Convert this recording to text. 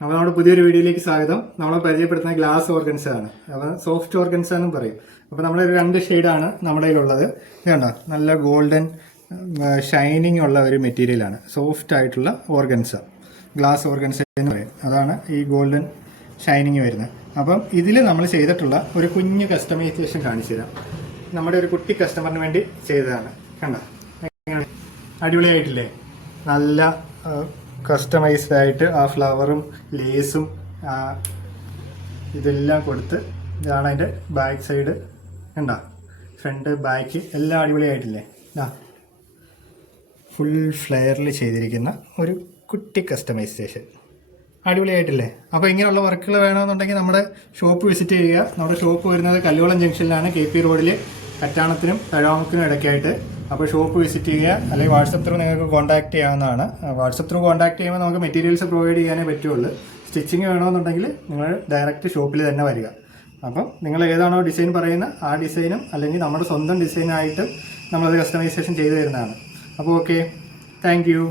അപ്പോൾ നമ്മുടെ പുതിയൊരു വീഡിയോയിലേക്ക് സ്വാഗതം. നമ്മളെ പരിചയപ്പെടുത്തുന്ന ഗ്ലാസ് ഓർഗൻസ ആണ്. അപ്പോൾ സോഫ്റ്റ് ഓർഗൻസ എന്നും പറയും. അപ്പോൾ നമ്മുടെ ഒരു 2 ഷെയ്ഡാണ് നമ്മുടെ കയ്യിലുള്ളത്. ഇത് കണ്ടോ, നല്ല ഗോൾഡൻ ഷൈനിങ് ഉള്ള ഒരു മെറ്റീരിയലാണ്. സോഫ്റ്റ് ആയിട്ടുള്ള ഓർഗൻസ, ഗ്ലാസ് ഓർഗൻസ എന്ന് പറയും. അതാണ് ഈ ഗോൾഡൻ ഷൈനിങ് വരുന്നത്. അപ്പം ഇതിൽ നമ്മൾ ചെയ്തിട്ടുള്ള ഒരു കുഞ്ഞു കസ്റ്റമൈസേഷൻ കാണിച്ചു തരാം. നമ്മുടെ ഒരു കുട്ടി കസ്റ്റമറിന് വേണ്ടി ചെയ്തതാണ്. കണ്ടോ, അടിപൊളിയായിട്ടില്ലേ? നല്ല കസ്റ്റമൈസ്ഡ് ആയിട്ട് ആ ഫ്ലവറും ലേസും ഇതെല്ലാം കൊടുത്ത്, ഇതാണ് അതിൻ്റെ ബാക്ക് സൈഡ്. കണ്ടോ, ഫ്രണ്ട് ബാക്ക് എല്ലാം അടിപൊളിയായിട്ടില്ലേ? ഫുൾ ഫ്ലെയറിൽ ചെയ്തിരിക്കുന്ന ഒരു കുട്ടി കസ്റ്റമൈസേഷൻ, അടിപൊളിയായിട്ടില്ലേ? അപ്പോൾ ഇങ്ങനെയുള്ള വർക്കുകൾ വേണമെന്നുണ്ടെങ്കിൽ നമ്മുടെ ഷോപ്പ് വിസിറ്റ് ചെയ്യുക. നമ്മുടെ ഷോപ്പ് വരുന്നത് കല്ലുവളം ജംഗ്ഷനിലാണ്, KP റോഡിൽ, കറ്റാണത്തിനും തഴാമുക്കിനും ഇടയ്ക്കായിട്ട്. അപ്പോൾ ഷോപ്പ് വിസിറ്റ് ചെയ്യുക, അല്ലെങ്കിൽ വാട്സപ്പ് ത്രൂ നിങ്ങൾക്ക് കോൺടാക്ട് ചെയ്യാവുന്നതാണ്. വാട്സപ്പ് ത്രൂ കോൺടാക്ട് ചെയ്യുമ്പോൾ നമുക്ക് മെറ്റീരിയൽസ് പ്രൊവൈഡ് ചെയ്യാനേ പറ്റുള്ളൂ. സ്റ്റിച്ചിങ് വേണമെന്നുണ്ടെങ്കിൽ നിങ്ങൾ ഡയറക്റ്റ് ഷോപ്പിൽ തന്നെ വരിക. അപ്പം നിങ്ങൾ ഏതാണോ ഡിസൈൻ പറയുന്നത് ആ ഡിസൈനും, അല്ലെങ്കിൽ നമ്മുടെ സ്വന്തം ഡിസൈനായിട്ട് നമ്മളത് കസ്റ്റമൈസേഷൻ ചെയ്തു തരുന്നതാണ്. അപ്പോൾ ഓക്കെ, താങ്ക് യു.